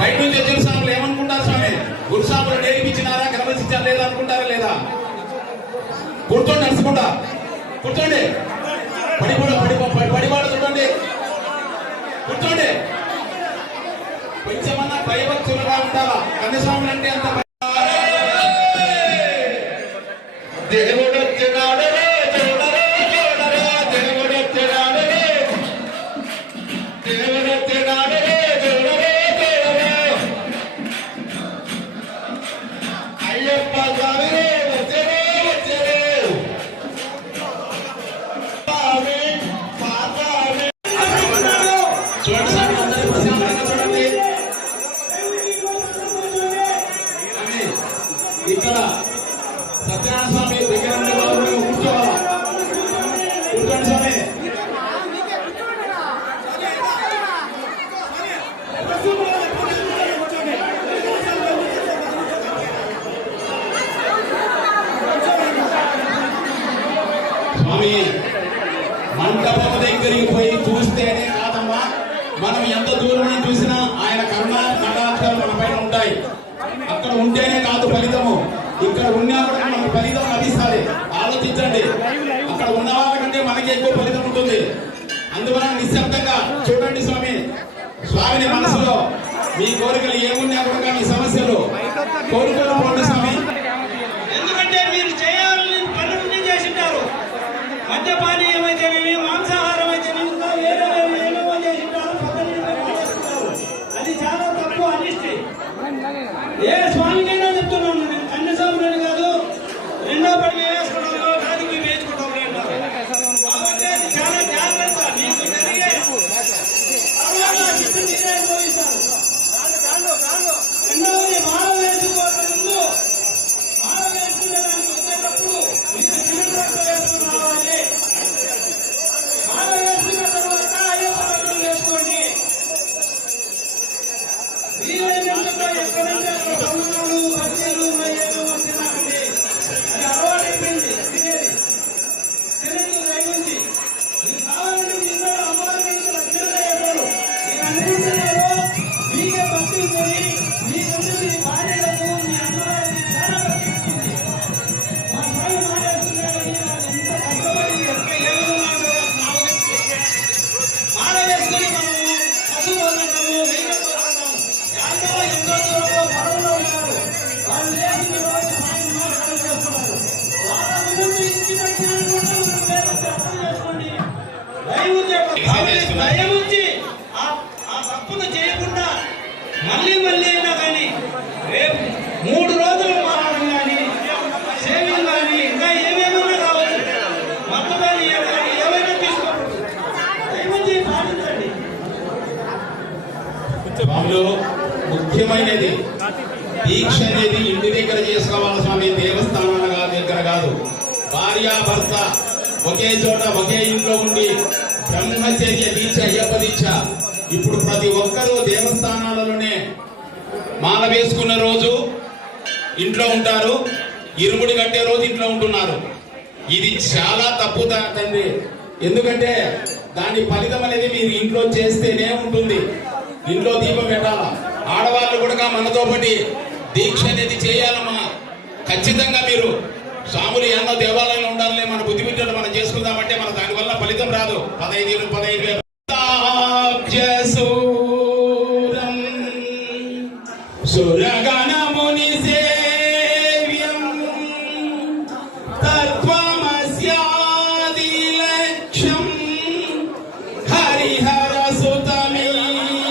బయట నుంచి వచ్చిన స్వాములు ఏమనుకుంటారు స్వామి? గురుస్వాములు నేర్పించినారా, క్రమశిక్షణ లేదా అనుకుంటారా లేదా? కూర్చోండి, నడుచుకుంటా కూర్చోండి, పడిపాడు చూడండి, కూర్చోండి. కొంచెమన్నా భయభక్తులుగా ఉంటారా? కన్యస్వాములు అంటే అంత దేవుడు వచ్చినాడు, అయ్యప్ప స్వామి చూడండి స్వామి, అందరూ ప్రశాంతంగా చూడండి. ఇక్కడ సత్యనారాయణ స్వామి దగ్గర కూర్చోవాలా? కూర్చోండి స్వామి. స్వామి మంటపం దగ్గరికి పోయి చూస్తేనే కాదమ్మా, మనం ఎంత దూరం నుంచి చూసినా ఆయన కరుణ కటాక్షాలు మన పైన ఉంటాయి. అక్కడ ఉంటేనే కాదు ఫలితము, ఇక్కడ ఉన్నా కూడా మనకు ఫలితం లభిస్తుంది. ఆలోచించండి, అక్కడ ఉన్న వాళ్ళకంటే మనకి ఎక్కువ ఫలితం ఉంటుంది. అందువలన నిశ్శబ్దంగా చూడండి స్వామి. స్వామిని మనసులో మీ కోరికలు ఏమున్నా కూడా మీ సమస్యలు కోరుకోవడం పోండి స్వామి. ఎందుకంటే మీరు చేయాలని పనులన్నీ చేసింటారు. మద్యపాని ఏమైతేనేమి, మాంసాహారం అయితే ఏమేమో చేసింటారు, అది చాలా తప్పు అనిష్టి. ఏ స్వామికైనా చెప్తున్నాను, నేను కన్యస్వాములని కాదు, రెండో పడి వేసుకోవడంలో కాదికి వేసుకుంటాం అంటారు. కాబట్టి అది చాలా జాగ్రత్త. మీకు జరిగే రెండవది మాల వేసుకోవడం ముందు, మాల వేసుకునేదానికి వచ్చేటప్పుడు మీరు చిన్న వేసుకుని రావాలి. మాల వేసుకున్న తర్వాత అయ్యప్ప భక్తులు వేసుకోండి. వీలైనంతలో ఎక్కడంటే అక్కడ సంబంధాలు, బజ్జీలు, మయ్యలు తినాలండి. అది అలవాటైపోయింది తినేది. తినదు దయగుంచి మీరు కావాలంటే మీరు అమ్మాయి లక్షణంగా చెప్పారు. మీకు అనిపిస్తున్నారు, మీకే భక్తి ఉంటుంది, మీకుంటే మీ భార్యలకు, మీ అమ్మగారికి చాలా భక్తి ఉంటుంది. మా స్వామి మానేస్తున్నాడని ఎంత కష్టపడి ఏ విధంగా మాల వేసుకొని మనము పశుపోతున్నాము, వెయ్యపోతున్నాము. యాదో ఎంతో దూరంలో పడవలో ఉన్నారు. వాళ్ళు లేచిన రోజు స్వామి మాట్లాడి చేస్తున్నారు. వాళ్ళ ముందు ఇచ్చిన జ్ఞానం కూడా మనం వేరే అర్థం చేసుకోండి. దయవుంచి ఆ తప్పును చేయకుండా మళ్ళీ అయినా కానీ రేపు 3 రోజులు మారడం కానీ, సేవింగ్ కానీ, ఇంకా ఏమేమైనా కావచ్చు, మత్తు కానీ ఏమైనా తీసుకోవచ్చు. దయవుంచి పాటించండి. స్వామిలో ముఖ్యమైనది దీక్ష అనేది ఇంటి దగ్గర చేసుకోవాలి స్వామి, దేవస్థానాల దగ్గర కాదు. భార్యాభర్త ఒకే చోట ఒకే ఇంట్లో ఉండి బ్రహ్మచర్య దీక్ష, అయ్యప్ప దీక్ష. ఇప్పుడు ప్రతి ఒక్కరూ దేవస్థానాలలోనే మాల వేసుకున్న రోజు ఇంట్లో ఉంటారు, ఇరుముడి కట్టే రోజు ఇంట్లో ఉంటున్నారు. ఇది చాలా తప్పు తండ్రి. ఎందుకంటే దాని ఫలితం అనేది మీరు ఇంట్లో చేస్తేనే ఉంటుంది. ఇంట్లో దీపం పెట్టాలా. ఆడవాళ్ళు కూడా మనతో పాటు దీక్ష అనేది చేయాలమ్మా. ఖచ్చితంగా మీరు స్వాములు ఎన్నో దేవాలయంలో ఉండాలని మన బుద్ధి పెట్టడం మనం చేసుకుందామంటే మన దానివల్ల ఫలితం రాదు. 15,000 సురగణముని సేవ్యం తత్వమస్యాది లక్ష్యం హరిహర సుతమీశం